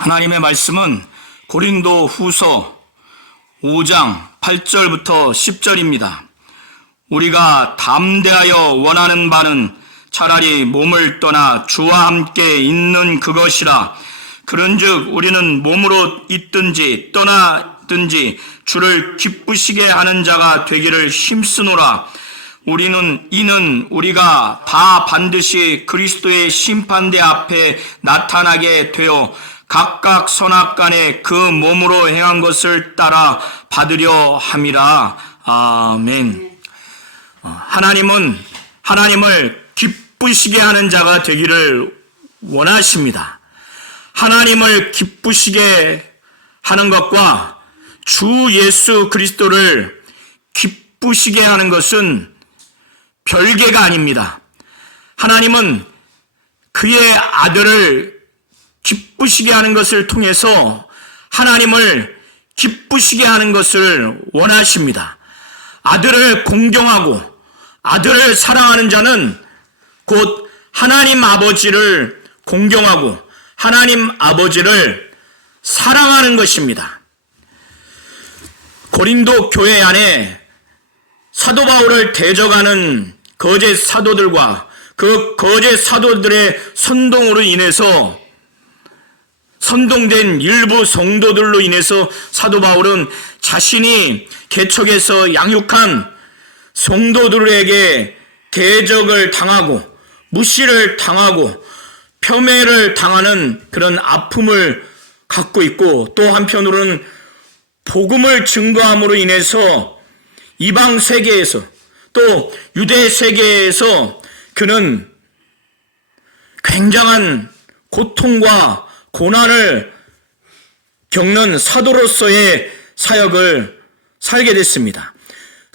하나님의 말씀은 고린도 후서 5장 8절부터 10절입니다. 우리가 담대하여 원하는 바는 차라리 몸을 떠나 주와 함께 있는 그것이라. 그런즉 우리는 몸으로 있든지 떠나든지 주를 기쁘시게 하는 자가 되기를 힘쓰노라. 이는 우리가 다 반드시 그리스도의 심판대 앞에 나타나게 되어 각각 선악간에 그 몸으로 행한 것을 따라 받으려 함이라. 아멘. 하나님은 하나님을 기쁘시게 하는 자가 되기를 원하십니다. 하나님을 기쁘시게 하는 것과 주 예수 그리스도를 기쁘시게 하는 것은 별개가 아닙니다. 하나님은 그의 아들을 기쁘시게 하는 것을 통해서 하나님을 기쁘시게 하는 것을 원하십니다. 아들을 공경하고 아들을 사랑하는 자는 곧 하나님 아버지를 공경하고 하나님 아버지를 사랑하는 것입니다. 고린도 교회 안에 사도 바울을 대적하는 거짓 사도들과 그 거짓 사도들의 선동으로 인해서 선동된 일부 성도들로 인해서 사도 바울은 자신이 개척해서 양육한 성도들에게 대적을 당하고 무시를 당하고 폄훼를 당하는 그런 아픔을 갖고 있고, 또 한편으로는 복음을 증거함으로 인해서 이방 세계에서 또 유대 세계에서 그는 굉장한 고통과 고난을 겪는 사도로서의 사역을 살게 됐습니다.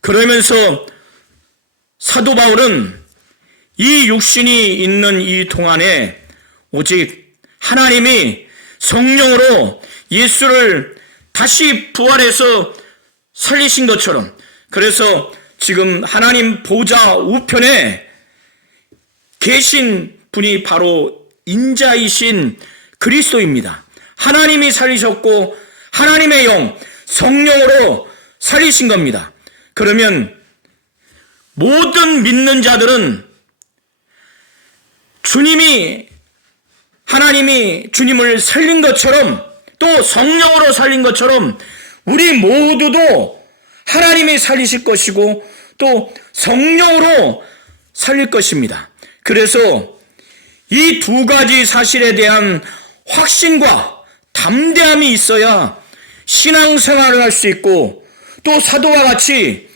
그러면서 사도 바울은 이 육신이 있는 이 동안에 오직 하나님이 성령으로 예수를 다시 부활해서 살리신 것처럼, 그래서 지금 하나님 보좌 우편에 계신 분이 바로 인자이신 그리스도입니다. 하나님이 살리셨고 하나님의 영 성령으로 살리신 겁니다. 그러면 모든 믿는 자들은 하나님이 주님을 살린 것처럼, 또 성령으로 살린 것처럼 우리 모두도 하나님이 살리실 것이고 또 성령으로 살릴 것입니다. 그래서 이 두 가지 사실에 대한 확신과 담대함이 있어야 신앙생활을 할 수 있고, 또 사도와 같이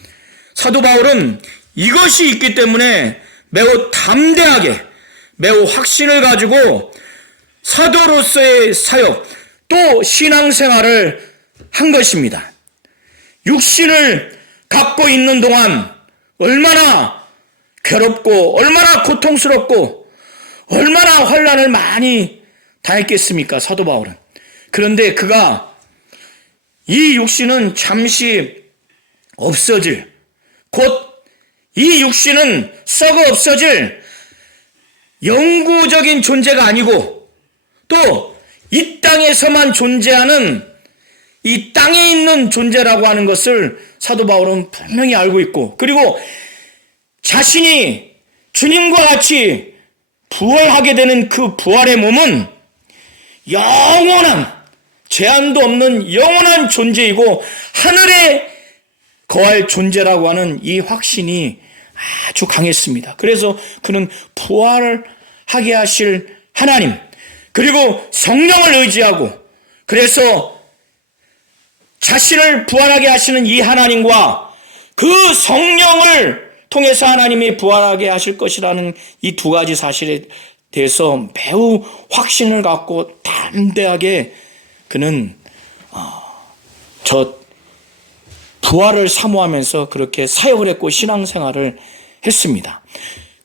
사도 바울은 이것이 있기 때문에 매우 담대하게 매우 확신을 가지고 사도로서의 사역 또 신앙생활을 한 것입니다. 육신을 갖고 있는 동안 얼마나 괴롭고 얼마나 고통스럽고 얼마나 환난을 많이 당했겠습니까, 사도 바울은. 그런데 그가 이 육신은 잠시 없어질, 곧 이 육신은 썩어 없어질 영구적인 존재가 아니고 또 이 땅에서만 존재하는 이 땅에 있는 존재라고 하는 것을 사도 바울은 분명히 알고 있고, 그리고 자신이 주님과 같이 부활하게 되는 그 부활의 몸은 영원한, 제한도 없는 영원한 존재이고 하늘에 거할 존재라고 하는 이 확신이 아주 강했습니다. 그래서 그는 부활하게 하실 하나님, 그리고 성령을 의지하고, 그래서 자신을 부활하게 하시는 이 하나님과 그 성령을 통해서 하나님이 부활하게 하실 것이라는 이 두 가지 사실에 대해서 매우 확신을 갖고 담대하게 그는 부활을 사모하면서 그렇게 사역을 했고 신앙생활을 했습니다.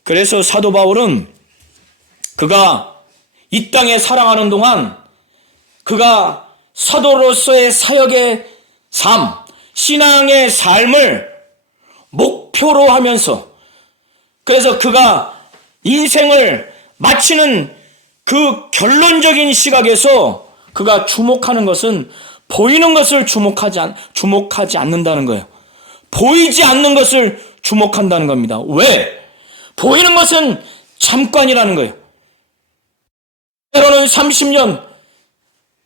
그래서 사도 바울은 그가 이 땅에 살아가는 동안 그가 사도로서의 사역의 삶, 신앙의 삶을 목표로 하면서, 그래서 그가 인생을 마치는 그 결론적인 시각에서 그가 주목하는 것은 보이는 것을 주목하지 않는다는 거예요. 보이지 않는 것을 주목한다는 겁니다. 왜? 보이는 것은 잠깐이라는 거예요. 때로는 30년,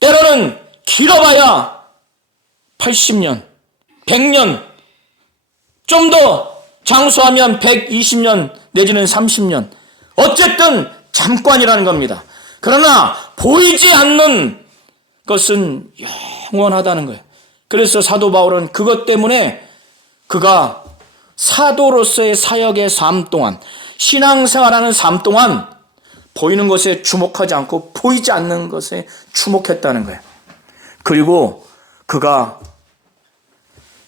때로는 길어봐야 80년, 100년, 좀 더 장수하면 120년 내지는 30년. 어쨌든 잠깐이라는 겁니다. 그러나 보이지 않는 것은 영원하다는 거예요. 그래서 사도 바울은 그것 때문에 그가 사도로서의 사역의 삶 동안, 신앙생활하는 삶 동안 보이는 것에 주목하지 않고 보이지 않는 것에 주목했다는 거예요. 그리고 그가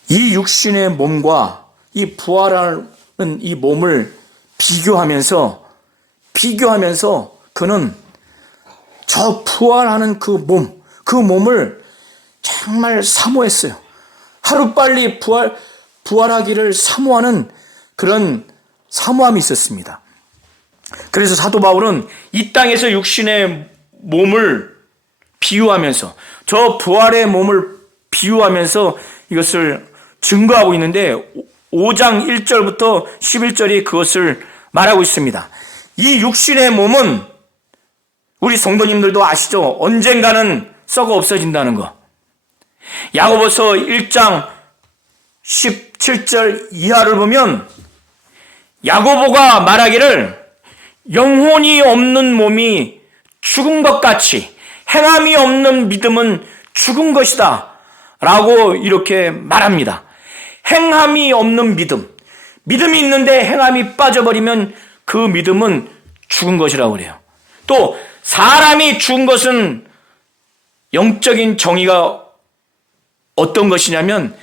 이 육신의 몸과 이 부활하는 이 몸을 비교하면서 그는 저 부활하는 그 몸을 정말 사모했어요. 하루빨리 부활하기를 사모하는 그런 사모함이 있었습니다. 그래서 사도 바울은 이 땅에서 육신의 몸을 비유하면서 저 부활의 몸을 비유하면서 이것을 증거하고 있는데 5장 1절부터 11절이 그것을 말하고 있습니다. 이 육신의 몸은 우리 성도님들도 아시죠? 언젠가는 썩어 없어진다는 거. 야고보서 1장 17절 이하를 보면 야고보가 말하기를 영혼이 없는 몸이 죽은 것 같이 행함이 없는 믿음은 죽은 것이다 라고 이렇게 말합니다. 행함이 없는 믿음이 있는데 행함이 빠져버리면 그 믿음은 죽은 것이라고 그래요. 또 사람이 죽은 것은 영적인 정의가 어떤 것이냐면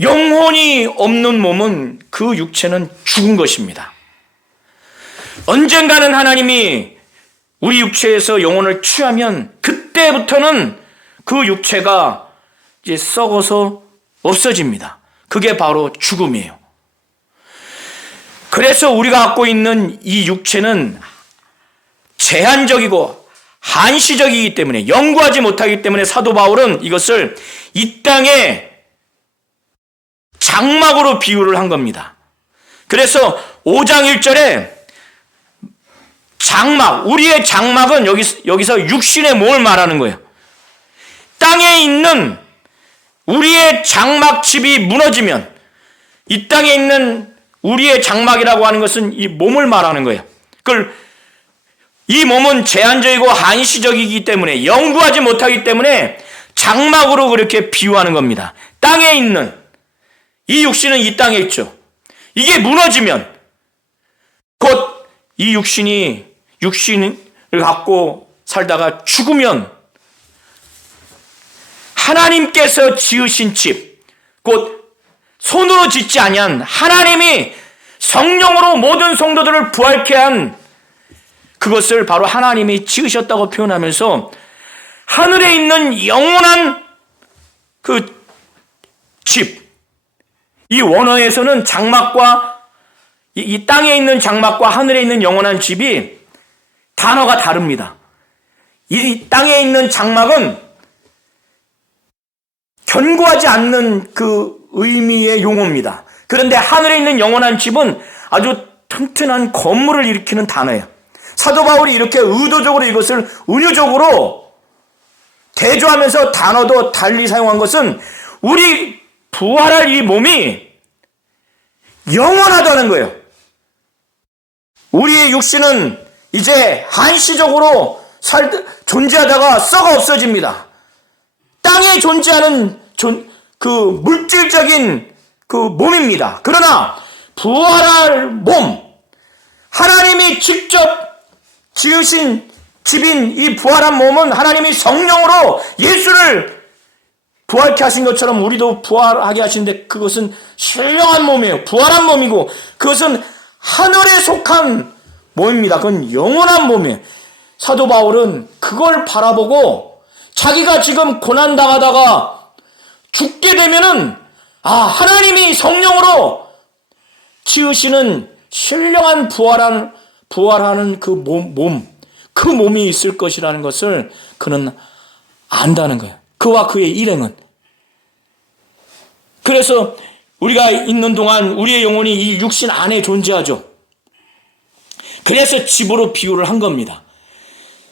영혼이 없는 몸은 그 육체는 죽은 것입니다. 언젠가는 하나님이 우리 육체에서 영혼을 취하면 그때부터는 그 육체가 이제 썩어서 없어집니다. 그게 바로 죽음이에요. 그래서 우리가 갖고 있는 이 육체는 제한적이고 한시적이기 때문에 영구하지 못하기 때문에 사도 바울은 이것을 이 땅의 장막으로 비유를 한 겁니다. 그래서 5장 1절에 장막, 우리의 장막은 여기서 육신의 몸을 말하는 거예요. 땅에 있는 우리의 장막집이 무너지면 이 땅에 있는 우리의 장막이라고 하는 것은 이 몸을 말하는 거예요. 이 몸은 제한적이고 한시적이기 때문에 영구하지 못하기 때문에 장막으로 그렇게 비유하는 겁니다. 땅에 있는 이 육신은 이 땅에 있죠. 이게 무너지면 곧 이 육신을 갖고 살다가 죽으면 하나님께서 지으신 집, 곧 손으로 짓지 아니한 하나님이 성령으로 모든 성도들을 부활케 한 그것을 바로 하나님이 지으셨다고 표현하면서 하늘에 있는 영원한 그 집, 이 원어에서는 장막과 이 땅에 있는 장막과 하늘에 있는 영원한 집이 단어가 다릅니다. 이 땅에 있는 장막은 견고하지 않는 그 의미의 용어입니다. 그런데 하늘에 있는 영원한 집은 아주 튼튼한 건물을 일으키는 단어예요. 사도 바울이 이렇게 의도적으로 이것을 은유적으로 대조하면서 단어도 달리 사용한 것은 우리 부활할 이 몸이 영원하다는 거예요. 우리의 육신은 이제 한시적으로 존재하다가 썩어 없어집니다. 땅에 존재하는 그 물질적인 그 몸입니다. 그러나 부활할 몸, 하나님이 직접 지으신 집인 이 부활한 몸은 하나님이 성령으로 예수를 부활케 하신 것처럼 우리도 부활하게 하시는데 그것은 신령한 몸이에요. 부활한 몸이고 그것은 하늘에 속한 몸입니다. 그건 영원한 몸이에요. 사도 바울은 그걸 바라보고 자기가 지금 고난당하다가 죽게 되면은 하나님이 성령으로 지으시는 신령한 부활하는 그 몸, 그 몸이 있을 것이라는 것을 그는 안다는 거예요. 그와 그의 일행은. 그래서 우리가 있는 동안 우리의 영혼이 이 육신 안에 존재하죠. 그래서 집으로 비유를 한 겁니다.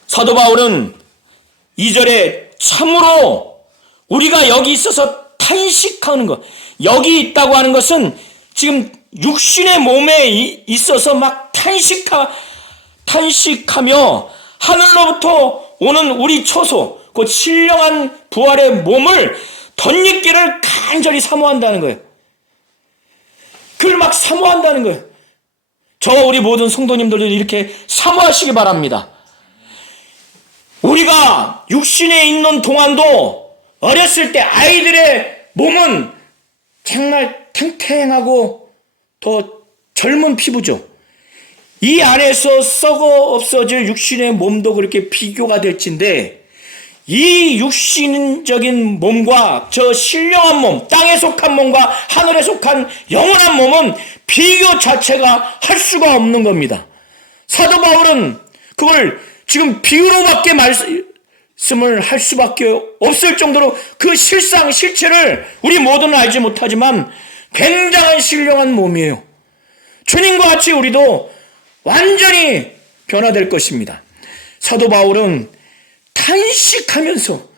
사도 바울은 2절에 참으로 우리가 여기 있어서 탄식하는 것, 여기 있다고 하는 것은 지금 육신의 몸에 있어서 막 탄식하며 하늘로부터 오는 우리 초소, 그 신령한 부활의 몸을 덧입기를 간절히 사모한다는 거예요. 그걸 막 사모한다는 거예요. 저와 우리 모든 성도님들도 이렇게 사모하시기 바랍니다. 우리가 육신에 있는 동안도 어렸을 때 아이들의 몸은 정말 탱탱하고 더 젊은 피부죠. 이 안에서 썩어 없어질 육신의 몸도 그렇게 비교가 될진데 이 육신적인 몸과 저 신령한 몸, 땅에 속한 몸과 하늘에 속한 영원한 몸은 비교 자체가 할 수가 없는 겁니다. 사도 바울은 그걸 지금 비유로밖에 말씀을 할 수밖에 없을 정도로 그 실체를 우리 모두는 알지 못하지만 굉장한 신령한 몸이에요. 주님과 같이 우리도 완전히 변화될 것입니다. 사도 바울은 탄식하면서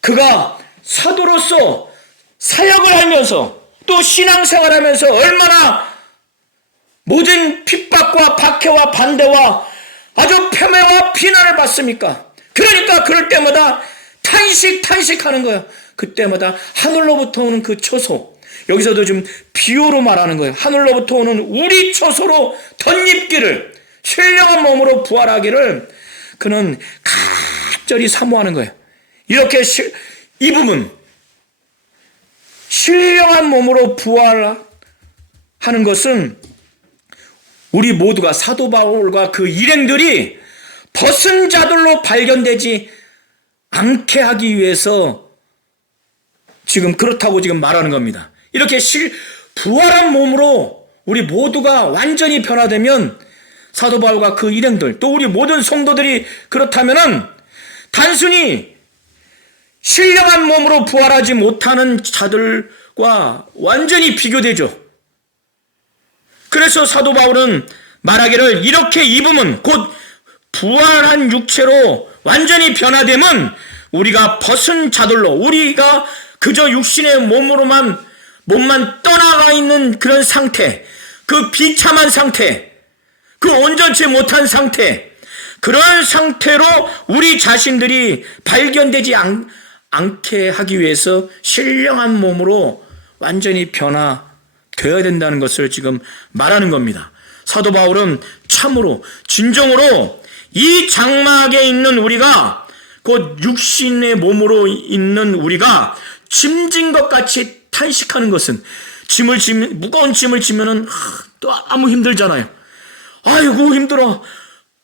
그가 사도로서 사역을 하면서 또 신앙생활하면서 얼마나 모든 핍박과 박해와 반대와 아주 폄훼와 비난을 받습니까? 그러니까 그럴 때마다 탄식하는 거예요. 그때마다 하늘로부터 오는 그 초소, 여기서도 좀 비유로 말하는 거예요. 하늘로부터 오는 우리 초소로 덧입기를, 신령한 몸으로 부활하기를 그는 간절히 사모하는 거예요. 이렇게 이 부분, 신령한 몸으로 부활하는 것은 우리 모두가 사도 바울과 그 일행들이 벗은 자들로 발견되지 않게 하기 위해서 지금 그렇다고 지금 말하는 겁니다. 이렇게 부활한 몸으로 우리 모두가 완전히 변화되면 사도 바울과 그 일행들 또 우리 모든 성도들이 그렇다면은 단순히 신령한 몸으로 부활하지 못하는 자들과 완전히 비교되죠. 그래서 사도 바울은 말하기를 이렇게 입으면 곧 부활한 육체로 완전히 변화되면 우리가 벗은 자들로, 우리가 그저 육신의 몸만 떠나가 있는 그런 상태, 그 비참한 상태, 그 온전치 못한 상태, 그런 상태로 우리 자신들이 발견되지 않게 하기 위해서 신령한 몸으로 완전히 변화되어야 된다는 것을 지금 말하는 겁니다. 사도 바울은 참으로 진정으로 이 장막에 있는 우리가 곧 육신의 몸으로 있는 우리가 짐진 것 같이 탄식하는 것은 무거운 짐을 지면은 너무 힘들잖아요. 아이고 힘들어.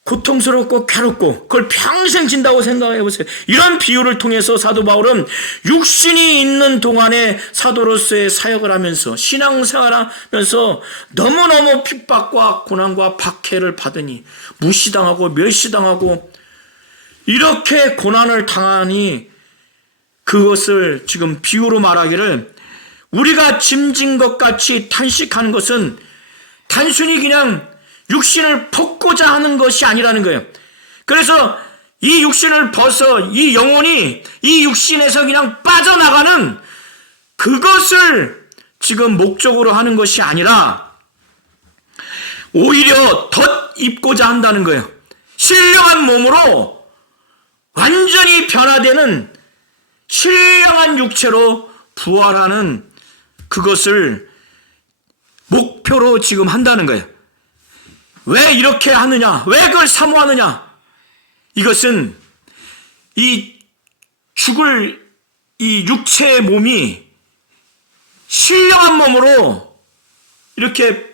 고통스럽고 괴롭고 그걸 평생 진다고 생각해 보세요. 이런 비유를 통해서 사도 바울은 육신이 있는 동안에 사도로서의 사역을 하면서 신앙생활하면서 너무너무 핍박과 고난과 박해를 받으니 무시당하고 멸시당하고 이렇게 고난을 당하니 그것을 지금 비유로 말하기를 우리가 짐진 것 같이 탄식하는 것은 단순히 그냥 육신을 벗고자 하는 것이 아니라는 거예요. 그래서 이 육신을 벗어 이 영혼이 이 육신에서 그냥 빠져나가는 그것을 지금 목적으로 하는 것이 아니라 오히려 덧입고자 한다는 거예요. 신령한 몸으로 완전히 변화되는 신령한 육체로 부활하는 그것을 목표로 지금 한다는 거예요. 왜 이렇게 하느냐? 왜 그걸 사모하느냐? 이것은 이 죽을 이 육체의 몸이 신령한 몸으로 이렇게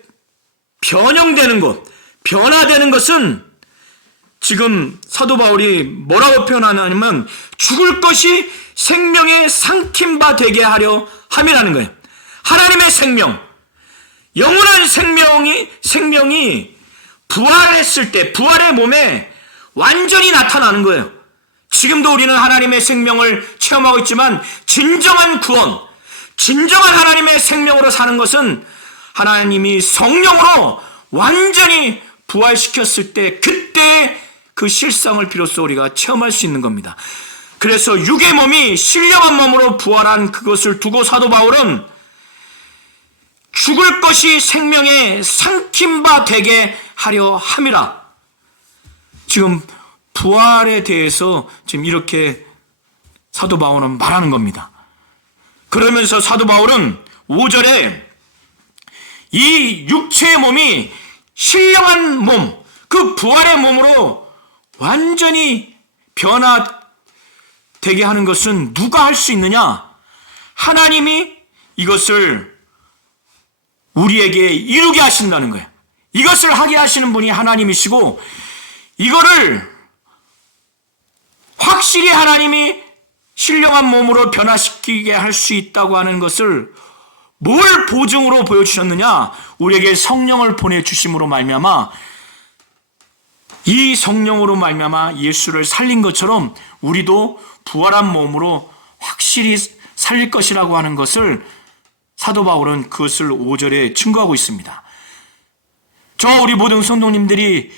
변형되는 것, 변화되는 것은 지금 사도 바울이 뭐라고 표현하냐면 죽을 것이 생명의 삼킨 바 되게 하려 함이라는 거예요. 하나님의 생명, 영원한 생명이 부활했을 때 부활의 몸에 완전히 나타나는 거예요. 지금도 우리는 하나님의 생명을 체험하고 있지만 진정한 구원, 진정한 하나님의 생명으로 사는 것은 하나님이 성령으로 완전히 부활시켰을 때 그때 그 실상을 비로소 우리가 체험할 수 있는 겁니다. 그래서 육의 몸이 신령한 몸으로 부활한 그것을 두고 사도 바울은 죽을 것이 생명에 삼킨 바 되게 하려 함이라. 지금 부활에 대해서 지금 이렇게 사도 바울은 말하는 겁니다. 그러면서 사도 바울은 5절에 이 육체의 몸이 신령한 몸, 그 부활의 몸으로 완전히 변화되게 하는 것은 누가 할 수 있느냐? 하나님이 이것을 우리에게 이루게 하신다는 거예요. 이것을 하게 하시는 분이 하나님이시고, 이거를 확실히 하나님이 신령한 몸으로 변화시키게 할 수 있다고 하는 것을 뭘 보증으로 보여주셨느냐? 우리에게 성령을 보내주심으로 말미암아, 이 성령으로 말미암아 예수를 살린 것처럼 우리도 부활한 몸으로 확실히 살릴 것이라고 하는 것을 사도 바울은 그것을 5절에 증거하고 있습니다. 저와 우리 모든 성도님들이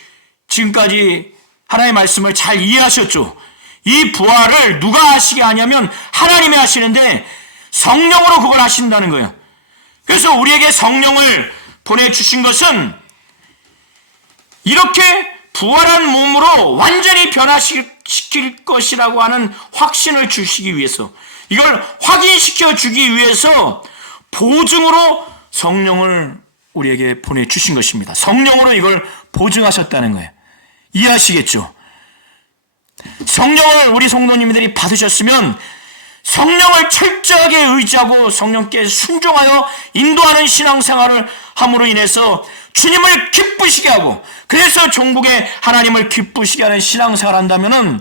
지금까지 하나님의 말씀을 잘 이해하셨죠? 이 부활을 누가 하시게 하냐면 하나님이 하시는데 성령으로 그걸 하신다는 거예요. 그래서 우리에게 성령을 보내주신 것은 이렇게 부활한 몸으로 완전히 변화시킬 것이라고 하는 확신을 주시기 위해서, 이걸 확인시켜 주기 위해서 보증으로 성령을 우리에게 보내주신 것입니다. 성령으로 이걸 보증하셨다는 거예요. 이해하시겠죠? 성령을 우리 성도님들이 받으셨으면 성령을 철저하게 의지하고 성령께 순종하여 인도하는 신앙생활을 함으로 인해서 주님을 기쁘시게 하고, 그래서 종국의 하나님을 기쁘시게 하는 신앙생활을 한다면은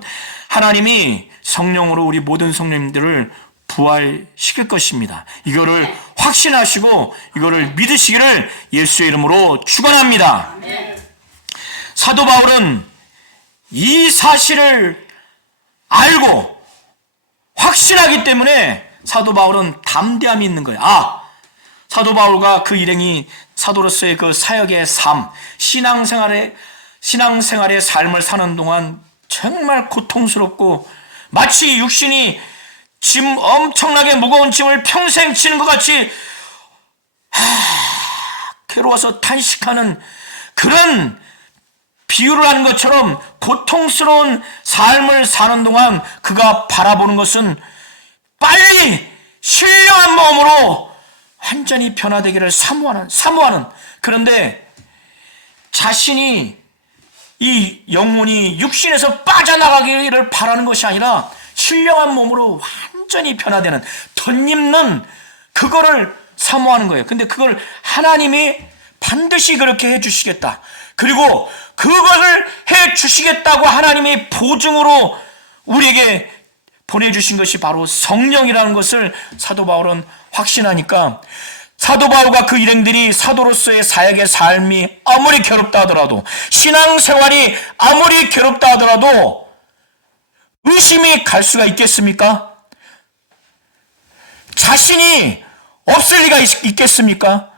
하나님이 성령으로 우리 모든 성도님들을 부활시킬 것입니다. 이거를 확신하시고 이거를 믿으시기를 예수의 이름으로 축원합니다. 사도 바울은 이 사실을 알고 확신하기 때문에 사도 바울은 담대함이 있는 거예요. 사도 바울과 그 일행이 사도로서의 그 사역의 삶, 신앙생활의 삶을 사는 동안 정말 고통스럽고 마치 육신이 짐, 엄청나게 무거운 짐을 평생 지는 것 같이 괴로워서 탄식하는 그런 비유를 하는 것처럼 고통스러운 삶을 사는 동안 그가 바라보는 것은 빨리 신령한 몸으로 완전히 변화되기를 사모하는. 그런데 자신이 이 영혼이 육신에서 빠져나가기를 바라는 것이 아니라 신령한 몸으로 완전히 변화되는, 덧입는 그거를 사모하는 거예요. 근데 그걸 하나님이 반드시 그렇게 해주시겠다. 그리고 그것을 해주시겠다고 하나님이 보증으로 우리에게 보내주신 것이 바로 성령이라는 것을 사도 바울은 확신하니까, 사도 바울과 그 일행들이 사도로서의 사역의 삶이 아무리 괴롭다 하더라도, 신앙생활이 아무리 괴롭다 하더라도 의심이 갈 수가 있겠습니까? 자신이 없을 리가 있겠습니까?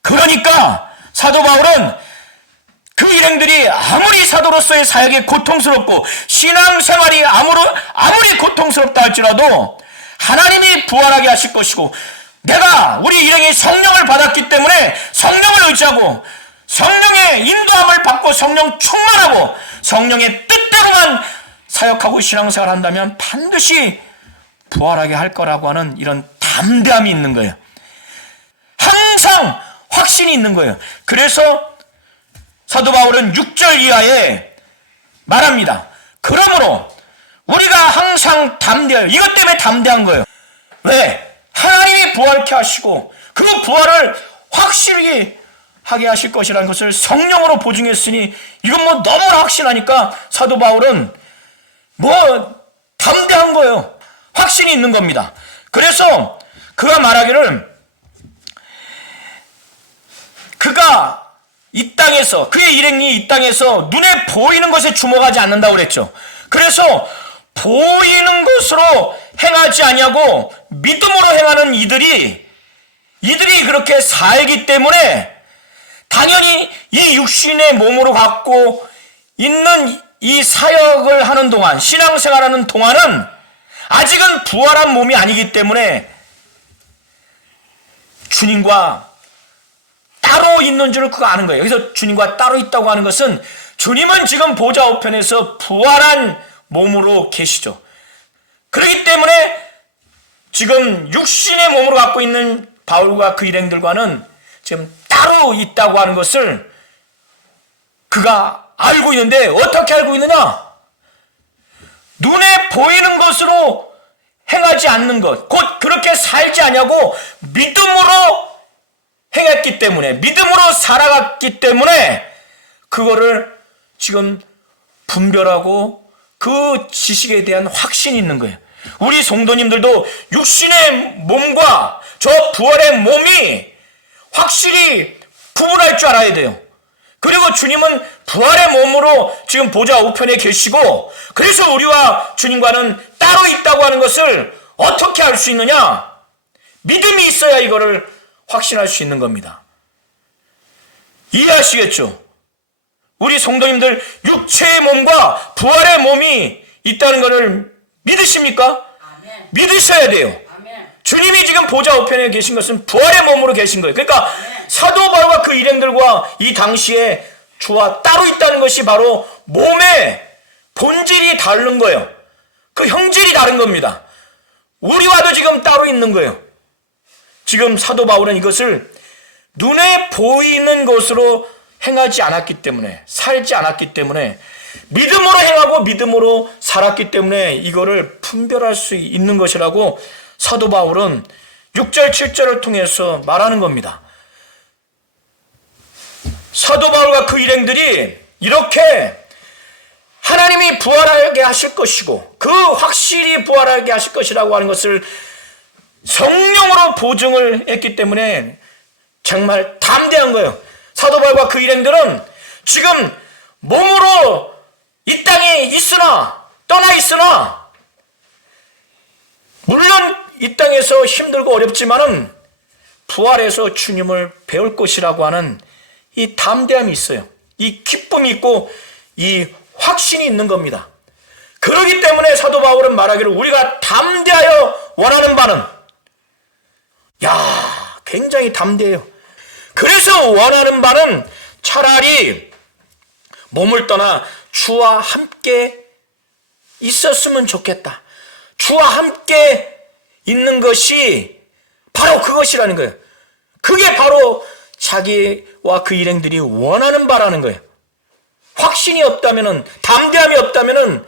그러니까 사도 바울은 그 일행들이 아무리 사도로서의 사역이 고통스럽고 신앙생활이 아무리 고통스럽다 할지라도 하나님이 부활하게 하실 것이고, 내가 우리 일행이 성령을 받았기 때문에 성령을 의지하고 성령의 인도함을 받고 성령 충만하고 성령의 뜻대로만 사역하고 신앙생활 한다면 반드시 부활하게 할 거라고 하는 이런 담대함이 있는 거예요. 항상 확신이 있는 거예요. 그래서 사도 바울은 6절 이하에 말합니다. 그러므로 우리가 항상 담대해요. 이것 때문에 담대한 거예요. 왜? 하나님이 부활케 하시고 그 부활을 확실히 하게 하실 것이라는 것을 성령으로 보증했으니 이건 뭐 너무나 확신하니까 사도 바울은 담대한 거예요. 확신이 있는 겁니다. 그래서 그가 말하기를, 그가 이 땅에서, 그의 일행이 이 땅에서 눈에 보이는 것에 주목하지 않는다고 그랬죠. 그래서 보이는 것으로 행하지 아니하고 믿음으로 행하는 이들이 그렇게 살기 때문에 당연히 이 육신의 몸으로 갖고 있는 이 사역을 하는 동안, 신앙생활하는 동안은 아직은 부활한 몸이 아니기 때문에 주님과 따로 있는 줄을 그가 아는 거예요. 그래서 주님과 따로 있다고 하는 것은 주님은 지금 보좌 우편에서 부활한 몸으로 계시죠. 그렇기 때문에 지금 육신의 몸으로 갖고 있는 바울과 그 일행들과는 지금 따로 있다고 하는 것을 그가 알고 있는데 어떻게 알고 있느냐? 눈에 보이는 것으로 행하지 않는 것, 곧 그렇게 살지 않냐고 믿음으로 행했기 때문에, 믿음으로 살아갔기 때문에 그거를 지금 분별하고 그 지식에 대한 확신이 있는 거예요. 우리 성도님들도 육신의 몸과 저 부활의 몸이 확실히 구분할 줄 알아야 돼요. 그리고 주님은 부활의 몸으로 지금 보좌 우편에 계시고, 그래서 우리와 주님과는 따로 있다고 하는 것을 어떻게 알 수 있느냐? 믿음이 있어야 이거를 확신할 수 있는 겁니다. 이해하시겠죠? 우리 성도님들 육체의 몸과 부활의 몸이 있다는 것을 믿으십니까? 아멘. 믿으셔야 돼요. 아멘. 주님이 지금 보좌 우편에 계신 것은 부활의 몸으로 계신 거예요. 그러니까 아멘. 사도 바울과 그 일행들과 이 당시에 주와 따로 있다는 것이 바로 몸의 본질이 다른 거예요. 그 형질이 다른 겁니다. 우리와도 지금 따로 있는 거예요. 지금 사도 바울은 이것을 눈에 보이는 것으로 행하지 않았기 때문에, 살지 않았기 때문에, 믿음으로 행하고 믿음으로 살았기 때문에 이거를 분별할 수 있는 것이라고 사도 바울은 6절 7절을 통해서 말하는 겁니다. 사도 바울과 그 일행들이 이렇게 하나님이 부활하게 하실 것이고 그 확실히 부활하게 하실 것이라고 하는 것을 성령으로 보증을 했기 때문에 정말 담대한 거예요. 사도 바울과 그 일행들은 지금 몸으로 이 땅에 있으나, 떠나 있으나, 물론 이 땅에서 힘들고 어렵지만은 부활해서 주님을 배울 것이라고 하는 이 담대함이 있어요. 이 기쁨이 있고 이 확신이 있는 겁니다. 그렇기 때문에 사도 바울은 말하기를 우리가 담대하여 원하는 바는, 야, 굉장히 담대해요. 그래서 원하는 바는 차라리 몸을 떠나 주와 함께 있었으면 좋겠다. 주와 함께 있는 것이 바로 그것이라는 거예요. 그게 바로 자기와 그 일행들이 원하는 바라는 거예요. 확신이 없다면은, 담대함이 없다면은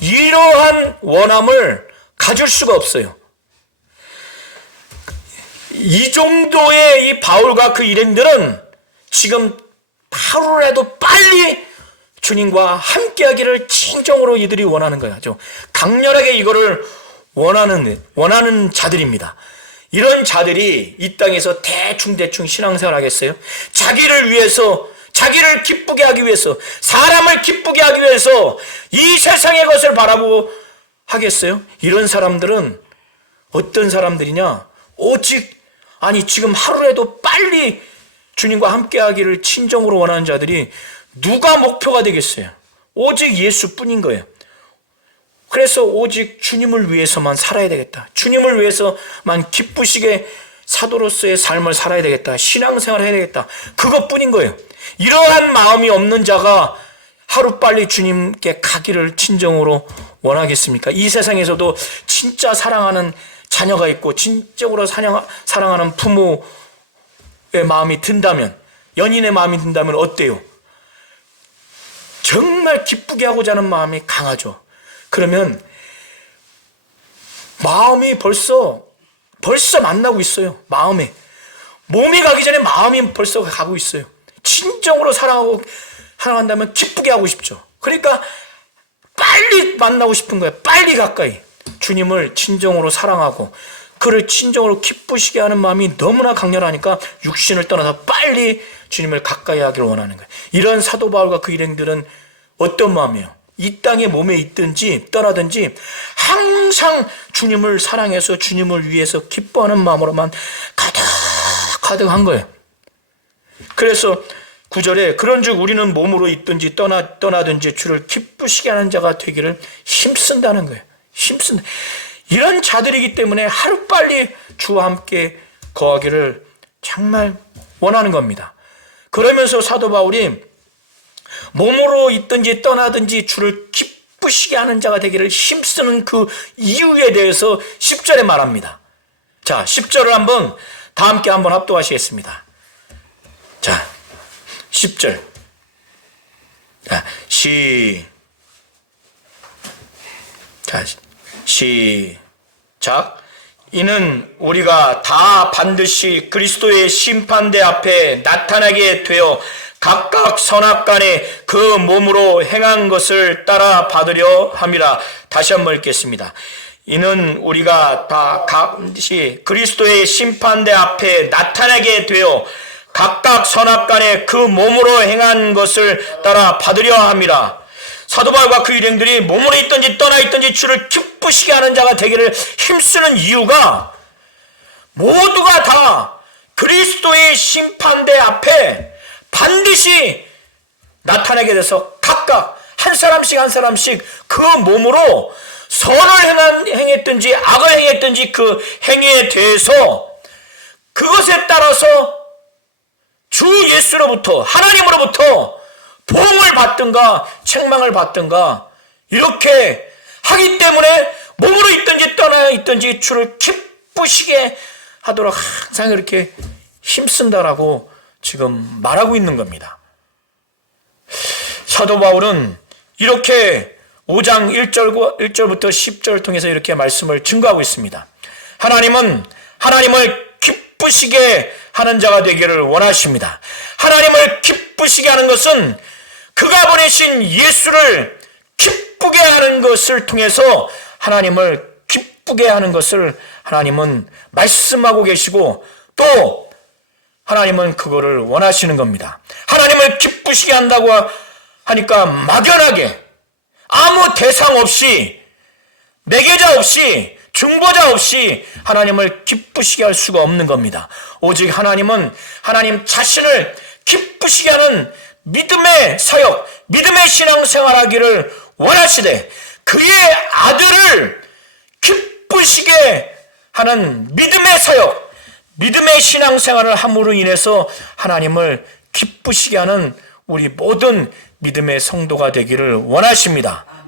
이러한 원함을 가질 수가 없어요. 이 정도의 이 바울과 그 일행들은 지금 하루라도 빨리 주님과 함께하기를 진정으로 이들이 원하는 거예요. 아주 강렬하게 이거를 원하는 자들입니다. 이런 자들이 이 땅에서 대충 신앙생활 하겠어요? 자기를 위해서, 자기를 기쁘게 하기 위해서, 사람을 기쁘게 하기 위해서 이 세상의 것을 바라고 하겠어요? 이런 사람들은 어떤 사람들이냐? 오직, 아니 지금 하루라도 빨리 주님과 함께하기를 진정으로 원하는 자들이 누가 목표가 되겠어요? 오직 예수뿐인 거예요. 그래서 오직 주님을 위해서만 살아야 되겠다. 주님을 위해서만 기쁘시게 사도로서의 삶을 살아야 되겠다. 신앙생활을 해야 되겠다. 그것뿐인 거예요. 이러한 마음이 없는 자가 하루빨리 주님께 가기를 진정으로 원하겠습니까? 이 세상에서도 진짜 사랑하는 자녀가 있고 진정으로 사랑하는 부모의 마음이 든다면, 연인의 마음이 든다면 어때요? 정말 기쁘게 하고자 하는 마음이 강하죠. 그러면 마음이 벌써 만나고 있어요. 마음에. 몸이 가기 전에 마음이 벌써 가고 있어요. 진정으로 사랑한다면 기쁘게 하고 싶죠. 그러니까 빨리 만나고 싶은 거예요. 빨리 가까이. 주님을 진정으로 사랑하고 그를 진정으로 기쁘시게 하는 마음이 너무나 강렬하니까 육신을 떠나서 빨리 주님을 가까이 하기를 원하는 거예요. 이런 사도 바울과 그 일행들은 어떤 마음이에요? 이 땅에 몸에 있든지 떠나든지 항상 주님을 사랑해서 주님을 위해서 기뻐하는 마음으로만 가득한 거예요. 그래서 9절에 그런즉 우리는 몸으로 있든지 떠나든지 주를 기쁘시게 하는 자가 되기를 힘쓴다는 거예요. 힘쓴다. 이런 자들이기 때문에 하루빨리 주와 함께 거하기를 정말 원하는 겁니다. 그러면서 사도 바울이 몸으로 있든지 떠나든지 주를 기쁘시게 하는 자가 되기를 힘쓰는 그 이유에 대해서 10절에 말합니다. 자, 10절을 다 함께 한번 합독하시겠습니다. 자, 10절. 자, 시작. 이는 우리가 다 반드시 그리스도의 심판대 앞에 나타나게 되어 각각 선악간에 그 몸으로 행한 것을 따라 받으려 함이라. 다시 한번 읽겠습니다. 이는 우리가 다 반드시 그리스도의 심판대 앞에 나타나게 되어 각각 선악간에 그 몸으로 행한 것을 따라 받으려 함이라. 사도 바울과 그 일행들이 몸으로 있든지 떠나 있든지 주를 기쁘시게 하는 자가 되기를 힘쓰는 이유가 모두가 다 그리스도의 심판대 앞에 반드시 나타나게 돼서 각각 한 사람씩 그 몸으로 선을 행했든지 악을 행했든지 그 행위에 대해서 그것에 따라서 주 예수로부터 하나님으로부터 보응을 받든가 책망을 받든가 이렇게 하기 때문에 몸으로 있든지 떠나 있든지 주를 기쁘시게 하도록 항상 이렇게 힘쓴다라고 지금 말하고 있는 겁니다. 사도 바울은 이렇게 5장 1절부터 10절을 통해서 이렇게 말씀을 증거하고 있습니다. 하나님은 하나님을 기쁘시게 하는 자가 되기를 원하십니다. 하나님을 기쁘시게 하는 것은 그가 보내신 예수를 기쁘게 하는 것을 통해서 하나님을 기쁘게 하는 것을 하나님은 말씀하고 계시고 또 하나님은 그거를 원하시는 겁니다. 하나님을 기쁘시게 한다고 하니까 막연하게 아무 대상 없이 매개자 없이 중보자 없이 하나님을 기쁘시게 할 수가 없는 겁니다. 오직 하나님은 하나님 자신을 기쁘시게 하는 믿음의 사역, 믿음의 신앙생활하기를 원하시되 그의 아들을 기쁘시게 하는 믿음의 사역, 믿음의 신앙생활을 함으로 인해서 하나님을 기쁘시게 하는 우리 모든 믿음의 성도가 되기를 원하십니다.